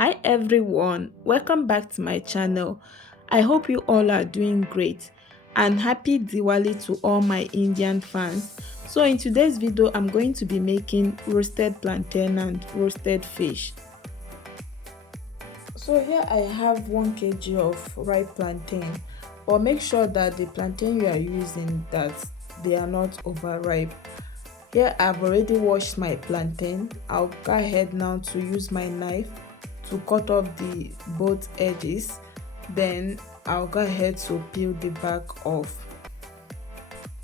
Hi everyone, welcome back to my channel. I hope you all are doing great and happy Diwali to all my Indian fans. So in today's video, I'm going to be making roasted plantain and roasted fish. So here I have 1 kg of ripe plantain, but make sure that the plantain you are using that they are not overripe. Here I've already washed my plantain. I'll go ahead now to use my knife to cut off the both edges. Then I'll go ahead to peel the back off.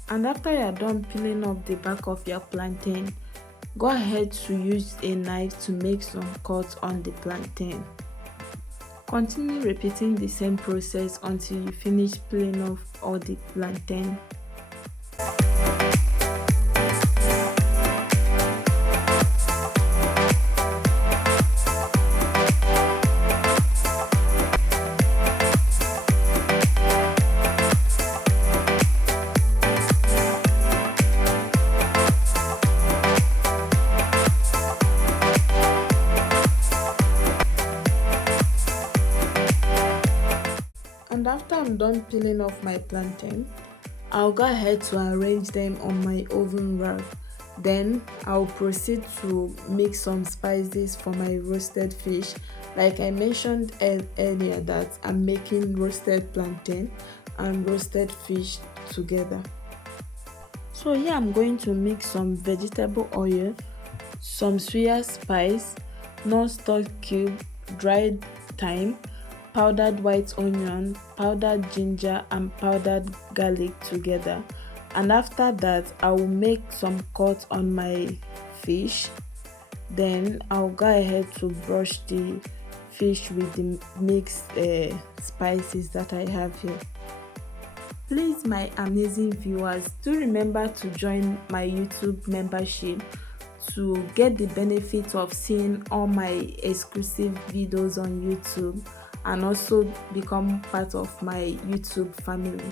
And after you're done peeling off the back of your plantain, go ahead to use a knife to make some cuts on the plantain. Continue repeating the same process until you finish peeling off all the plantain. And after I'm done peeling off my plantain, I'll go ahead to arrange them on my oven rack. Then I'll proceed to mix some spices for my roasted fish. Like I mentioned earlier that I'm making roasted plantain and roasted fish together. So here I'm going to mix some vegetable oil, some soya spice, non-stick cube, dried thyme, powdered white onion, powdered ginger and powdered garlic together. And after that, I will make some cuts on my fish. Then I'll go ahead to brush the fish with the mixed spices that I have here. Please, my amazing viewers, do remember to join my YouTube membership to get the benefit of seeing all my exclusive videos on YouTube and also become part of my YouTube family.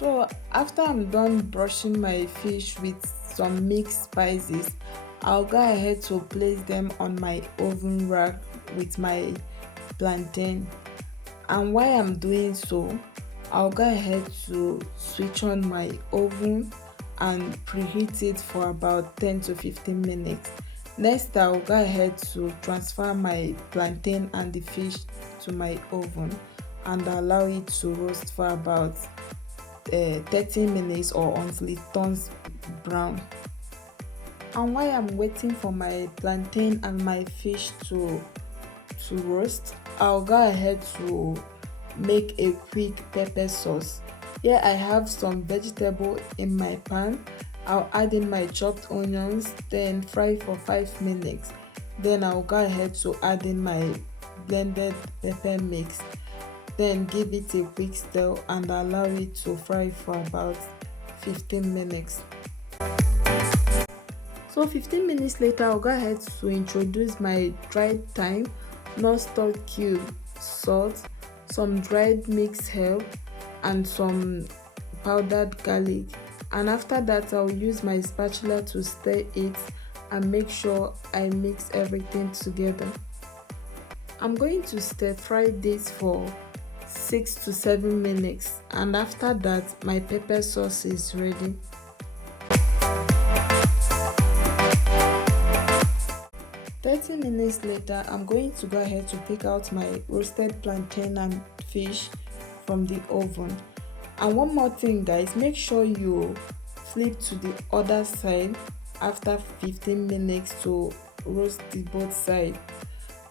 So after I'm done brushing my fish with some mixed spices, I'll go ahead to place them on my oven rack with my plantain. And while I'm doing so, I'll go ahead to switch on my oven and preheat it for about 10 to 15 minutes. Next, I'll go ahead to transfer my plantain and the fish to my oven and allow it to roast for about 30 minutes or until it turns brown. And while I'm waiting for my plantain and my fish to roast, I'll go ahead to make a quick pepper sauce. Here I have some vegetable in my pan. I'll add in my chopped onions, then fry for 5 minutes. Then I'll go ahead to add in my blended pepper mix. Then give it a quick stir and allow it to fry for about 15 minutes. So 15 minutes later, I'll go ahead to introduce my dried thyme, non-stick cube, salt, some dried mixed herb and some powdered garlic. And after that, I'll use my spatula to stir it and make sure I mix everything together. I'm going to stir fry this for 6 to 7 minutes, and after that my pepper sauce is ready. Thirty minutes later, I'm going to go ahead to take out my roasted plantain and fish from the oven. And one more thing guys, make sure you flip to the other side after 15 minutes to roast the both sides.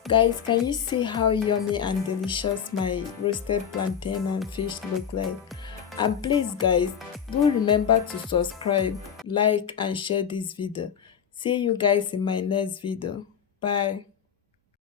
Guys, can you see how yummy and delicious my roasted plantain and fish look like? And please guys, do remember to subscribe, like and share this video. See you guys in my next video. Bye.